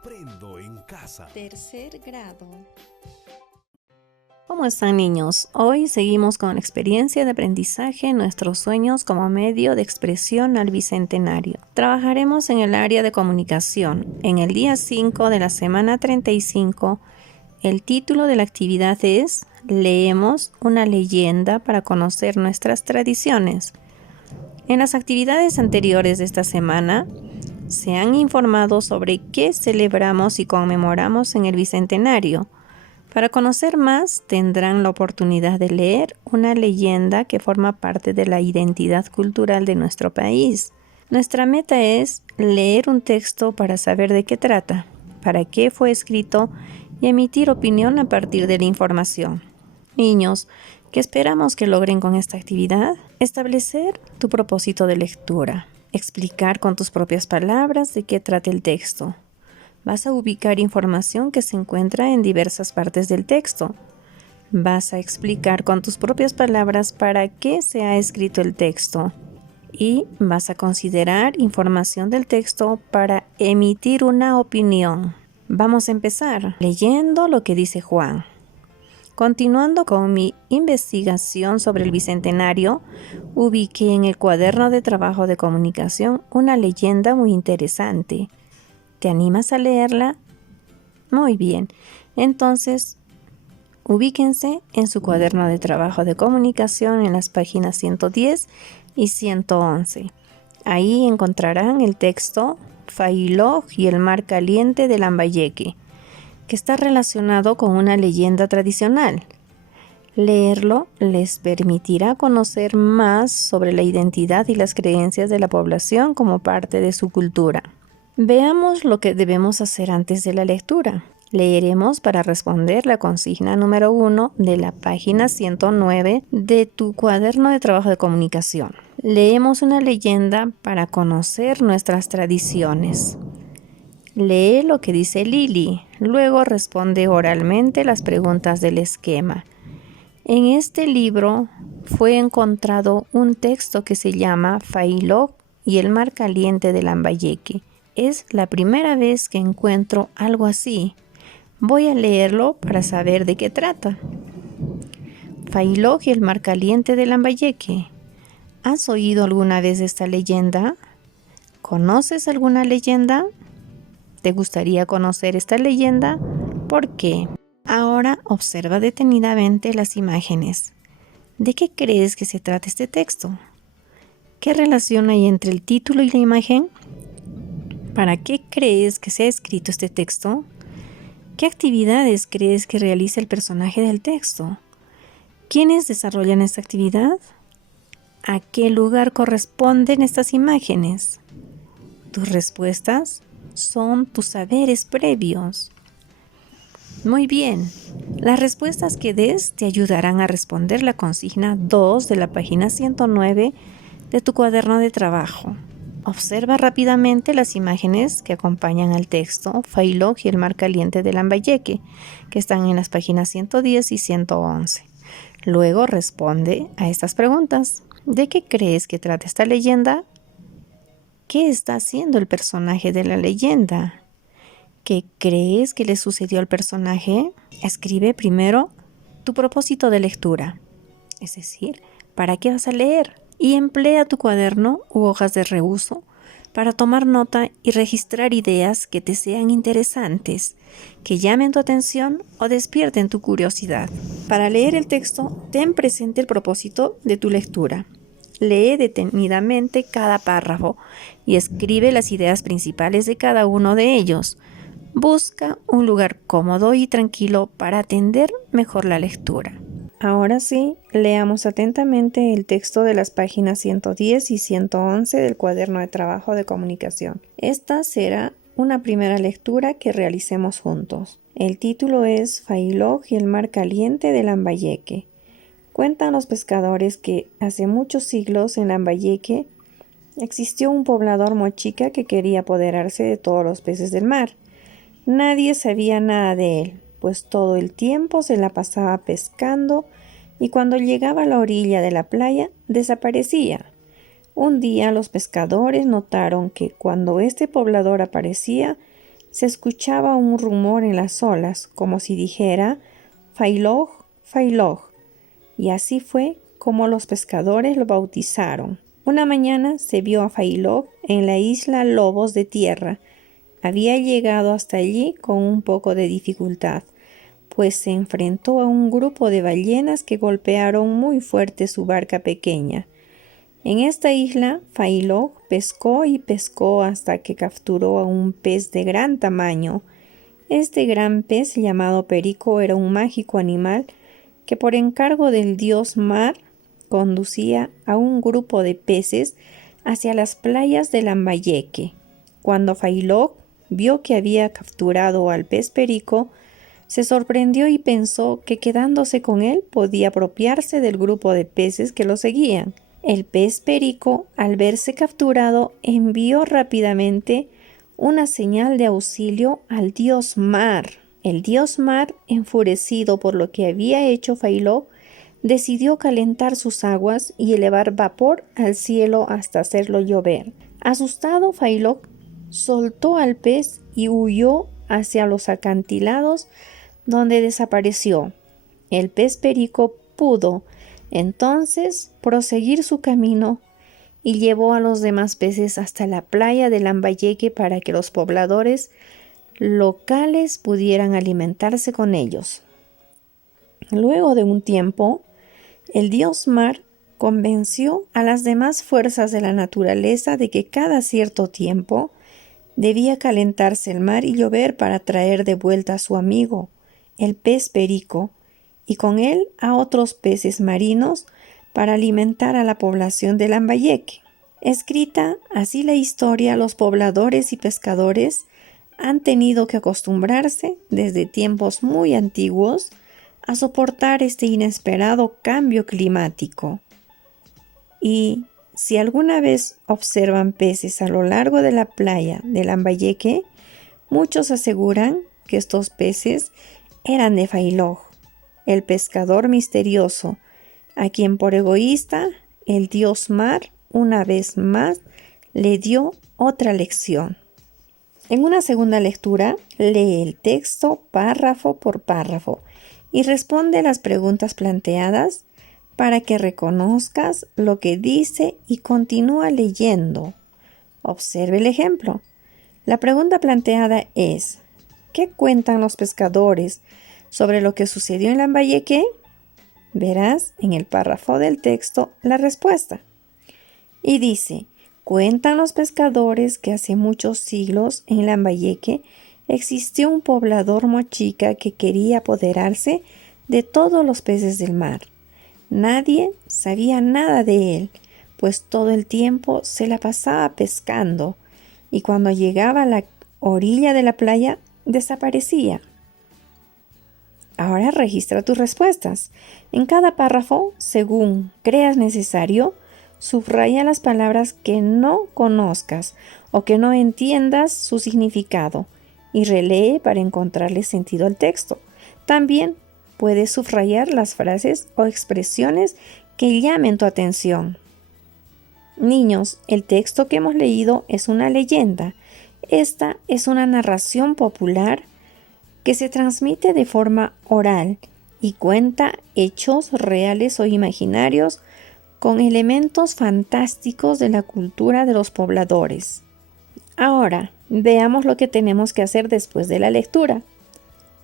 Aprendo en casa. Tercer grado. ¿Cómo están, niños? Hoy seguimos con la experiencia de aprendizaje, nuestros sueños como medio de expresión al Bicentenario. Trabajaremos en el área de comunicación. En el día 5 de la semana 35, el título de la actividad es Leemos una leyenda para conocer nuestras tradiciones. En las actividades anteriores de esta semana, se han informado sobre qué celebramos y conmemoramos en el Bicentenario. Para conocer más, tendrán la oportunidad de leer una leyenda que forma parte de la identidad cultural de nuestro país. Nuestra meta es leer un texto para saber de qué trata, para qué fue escrito y emitir opinión a partir de la información. Niños, ¿qué esperamos que logren con esta actividad? Establecer tu propósito de lectura. Explicar con tus propias palabras de qué trata el texto. Vas a ubicar información que se encuentra en diversas partes del texto. Vas a explicar con tus propias palabras para qué se ha escrito el texto. Y vas a considerar información del texto para emitir una opinión. Vamos a empezar leyendo lo que dice Juan. Continuando con mi investigación sobre el Bicentenario, ubiqué en el cuaderno de trabajo de comunicación una leyenda muy interesante. ¿Te animas a leerla? Muy bien. Entonces, ubíquense en su cuaderno de trabajo de comunicación en las páginas 110 y 111. Ahí encontrarán el texto Failoj y el mar caliente de Lambayeque, que está relacionado con una leyenda tradicional. Leerlo les permitirá conocer más sobre la identidad y las creencias de la población como parte de su cultura. Veamos lo que debemos hacer antes de la lectura. Leeremos para responder la consigna número 1 de la página 109 de tu cuaderno de trabajo de comunicación. Leemos una leyenda para conocer nuestras tradiciones. Lee lo que dice Lili, luego responde oralmente las preguntas del esquema. En este libro fue encontrado un texto que se llama Failoj y el mar caliente de Lambayeque. Es la primera vez que encuentro algo así. Voy a leerlo para saber de qué trata. Failoj y el mar caliente de Lambayeque. ¿Has oído alguna vez esta leyenda? ¿Conoces alguna leyenda? ¿Te gustaría conocer esta leyenda? ¿Por qué? Ahora observa detenidamente las imágenes. ¿De qué crees que se trata este texto? ¿Qué relación hay entre el título y la imagen? ¿Para qué crees que se ha escrito este texto? ¿Qué actividades crees que realiza el personaje del texto? ¿Quiénes desarrollan esta actividad? ¿A qué lugar corresponden estas imágenes? Tus respuestas son tus saberes previos. Muy bien, las respuestas que des te ayudarán a responder la consigna 2 de la página 109 de tu cuaderno de trabajo. Observa rápidamente las imágenes que acompañan al texto Failoj y el mar caliente de Lambayeque, que están en las páginas 110 y 111. Luego responde a estas preguntas. ¿De qué crees que trata esta leyenda? ¿Qué está haciendo el personaje de la leyenda? ¿Qué crees que le sucedió al personaje? Escribe primero tu propósito de lectura, es decir, ¿para qué vas a leer? Y emplea tu cuaderno u hojas de reuso para tomar nota y registrar ideas que te sean interesantes, que llamen tu atención o despierten tu curiosidad. Para leer el texto, ten presente el propósito de tu lectura. Lee detenidamente cada párrafo y escribe las ideas principales de cada uno de ellos. Busca un lugar cómodo y tranquilo para atender mejor la lectura. Ahora sí, leamos atentamente el texto de las páginas 110 y 111 del cuaderno de trabajo de comunicación. Esta será una primera lectura que realicemos juntos. El título es Failoj y el mar caliente de Lambayeque. Cuentan los pescadores que hace muchos siglos en Lambayeque existió un poblador mochica que quería apoderarse de todos los peces del mar. Nadie sabía nada de él, pues todo el tiempo se la pasaba pescando y cuando llegaba a la orilla de la playa desaparecía. Un día los pescadores notaron que cuando este poblador aparecía, se escuchaba un rumor en las olas, como si dijera Failoj, Failoj, y así fue como los pescadores lo bautizaron. Una mañana se vio a Failoj en la isla Lobos de Tierra. Había llegado hasta allí con un poco de dificultad, pues se enfrentó a un grupo de ballenas que golpearon muy fuerte su barca pequeña. En esta isla, Failoj pescó y pescó hasta que capturó a un pez de gran tamaño. Este gran pez llamado perico era un mágico animal que por encargo del dios mar conducía a un grupo de peces hacia las playas de Lambayeque. Cuando Failoj vio que había capturado al pez perico, se sorprendió y pensó que quedándose con él podía apropiarse del grupo de peces que lo seguían. El pez perico, al verse capturado, envió rápidamente una señal de auxilio al dios mar. El dios mar, enfurecido por lo que había hecho Failoj, decidió calentar sus aguas y elevar vapor al cielo hasta hacerlo llover. Asustado, Failoj soltó al pez y huyó hacia los acantilados, donde desapareció. El pez perico pudo entonces proseguir su camino y llevó a los demás peces hasta la playa de Lambayeque para que los pobladores locales pudieran alimentarse con ellos. Luego de un tiempo, el dios mar convenció a las demás fuerzas de la naturaleza de que cada cierto tiempo debía calentarse el mar y llover para traer de vuelta a su amigo, el pez perico, y con él a otros peces marinos para alimentar a la población de Lambayeque. Escrita así la historia, los pobladores y pescadores han tenido que acostumbrarse desde tiempos muy antiguos a soportar este inesperado cambio climático. Y si alguna vez observan peces a lo largo de la playa de Lambayeque, muchos aseguran que estos peces eran de Failoj, el pescador misterioso, a quien por egoísta el dios mar una vez más le dio otra lección. En una segunda lectura, lee el texto párrafo por párrafo y responde las preguntas planteadas para que reconozcas lo que dice y continúa leyendo. Observe el ejemplo. La pregunta planteada es: ¿qué cuentan los pescadores sobre lo que sucedió en Lambayeque? Verás en el párrafo del texto la respuesta. Y dice: cuentan los pescadores que hace muchos siglos en Lambayeque existió un poblador mochica que quería apoderarse de todos los peces del mar. Nadie sabía nada de él, pues todo el tiempo se la pasaba pescando y cuando llegaba a la orilla de la playa desaparecía. Ahora registra tus respuestas. En cada párrafo, según creas necesario, subraya las palabras que no conozcas o que no entiendas su significado y relee para encontrarle sentido al texto. También puedes subrayar las frases o expresiones que llamen tu atención. Niños, el texto que hemos leído es una leyenda. Esta es una narración popular que se transmite de forma oral y cuenta hechos reales o imaginarios con elementos fantásticos de la cultura de los pobladores. Ahora, veamos lo que tenemos que hacer después de la lectura.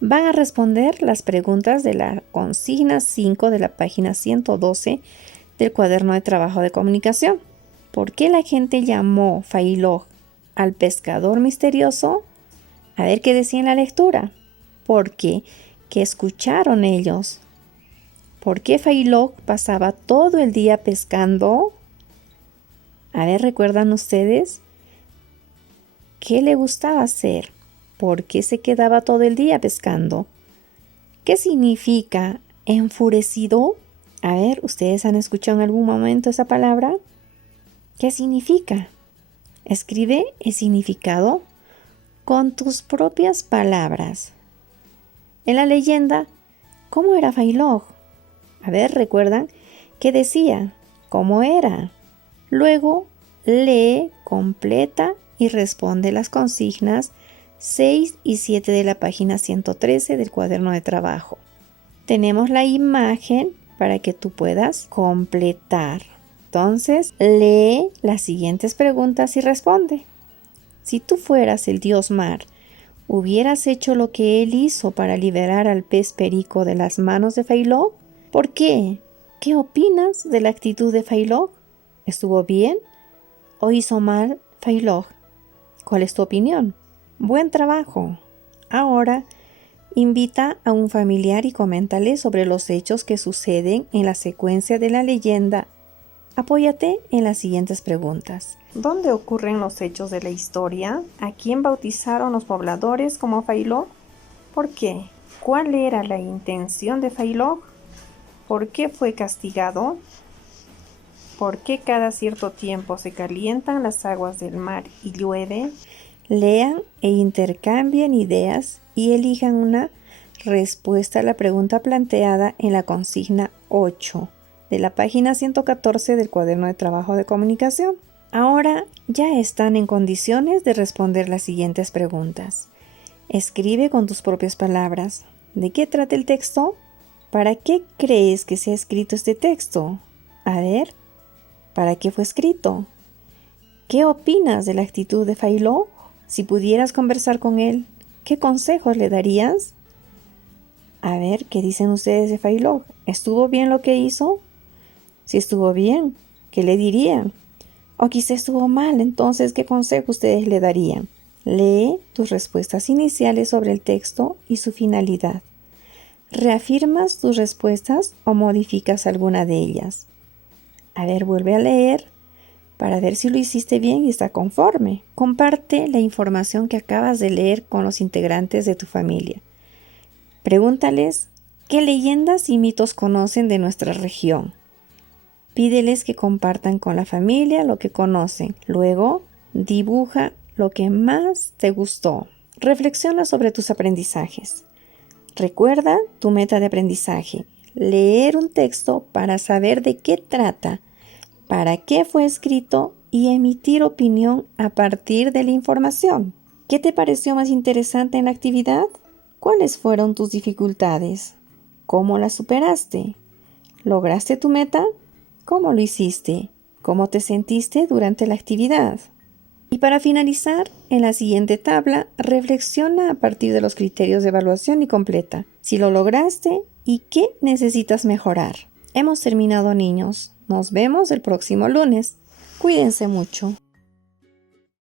Van a responder las preguntas de la consigna 5 de la página 112 del cuaderno de trabajo de comunicación. ¿Por qué la gente llamó Failoj al pescador misterioso? A ver qué decía en la lectura. ¿Por qué? ¿Qué escucharon ellos? ¿Por qué Failoj pasaba todo el día pescando? A ver, ¿recuerdan ustedes? ¿Qué le gustaba hacer? ¿Por qué se quedaba todo el día pescando? ¿Qué significa enfurecido? A ver, ¿ustedes han escuchado en algún momento esa palabra? ¿Qué significa? Escribe el significado con tus propias palabras. En la leyenda, ¿cómo era Failoj? A ver, ¿recuerdan qué decía? ¿Cómo era? Luego, lee, completa y responde las consignas 6 y 7 de la página 113 del cuaderno de trabajo. Tenemos la imagen para que tú puedas completar. Entonces, lee las siguientes preguntas y responde. Si tú fueras el dios mar, ¿hubieras hecho lo que él hizo para liberar al pez perico de las manos de Failog? ¿Por qué? ¿Qué opinas de la actitud de Failog? ¿Estuvo bien o hizo mal Failog? ¿Cuál es tu opinión? Buen trabajo. Ahora, invita a un familiar y coméntale sobre los hechos que suceden en la secuencia de la leyenda. Apóyate en las siguientes preguntas. ¿Dónde ocurren los hechos de la historia? ¿A quién bautizaron los pobladores como Failog? ¿Por qué? ¿Cuál era la intención de Failog? ¿Por qué fue castigado? ¿Por qué cada cierto tiempo se calientan las aguas del mar y llueve? Lean e intercambien ideas y elijan una respuesta a la pregunta planteada en la consigna 8 de la página 114 del cuaderno de trabajo de comunicación. Ahora ya están en condiciones de responder las siguientes preguntas. Escribe con tus propias palabras. ¿De qué trata el texto? ¿Para qué crees que se ha escrito este texto? A ver, ¿para qué fue escrito? ¿Qué opinas de la actitud de Failog? Si pudieras conversar con él, ¿qué consejos le darías? A ver, ¿qué dicen ustedes de Failog? ¿Estuvo bien lo que hizo? Si estuvo bien, ¿qué le dirían? O quizá estuvo mal, entonces, ¿qué consejo ustedes le darían? Lee tus respuestas iniciales sobre el texto y su finalidad. ¿Reafirmas tus respuestas o modificas alguna de ellas? A ver, vuelve a leer para ver si lo hiciste bien y está conforme. Comparte la información que acabas de leer con los integrantes de tu familia. Pregúntales qué leyendas y mitos conocen de nuestra región. Pídeles que compartan con la familia lo que conocen. Luego, dibuja lo que más te gustó. Reflexiona sobre tus aprendizajes. Recuerda tu meta de aprendizaje. Leer un texto para saber de qué trata, para qué fue escrito y emitir opinión a partir de la información. ¿Qué te pareció más interesante en la actividad? ¿Cuáles fueron tus dificultades? ¿Cómo las superaste? ¿Lograste tu meta? ¿Cómo lo hiciste? ¿Cómo te sentiste durante la actividad? Y para finalizar, en la siguiente tabla, reflexiona a partir de los criterios de evaluación y completa si lo lograste y qué necesitas mejorar. Hemos terminado, niños. Nos vemos el próximo lunes. Cuídense mucho.